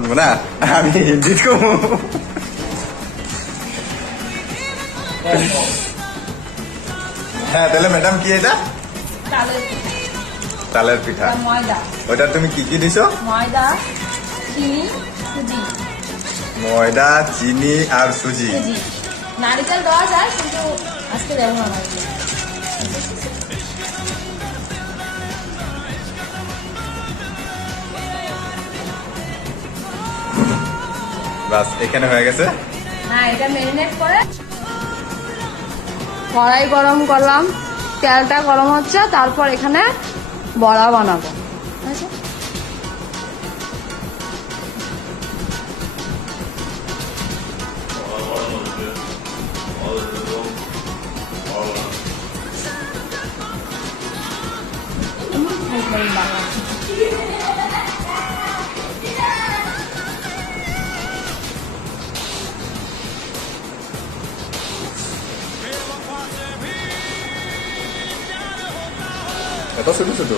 শুনবো না, আমি হিন্দি কমু। হ্যাঁ তাহলে ম্যাডাম কি এটা? তালের পিঠা। ময়দা, ওটা তুমি কি কি দিছো? ময়দা, চিনি, সুজি। ময়দা, চিনি আর সুজি। সুজি, নারকেল দেওয়া যায় কিন্তু আজকে দেবো না নারকেল। বাস এখানে হয়ে গেছে। হ্যাঁ, এটা ম্যারিনেট করে কড়াই গরম করলাম, তেলটা গরম হচ্ছে, তারপর এখানে বড়া বানাবো। আচ্ছা, এত ছোট ছোট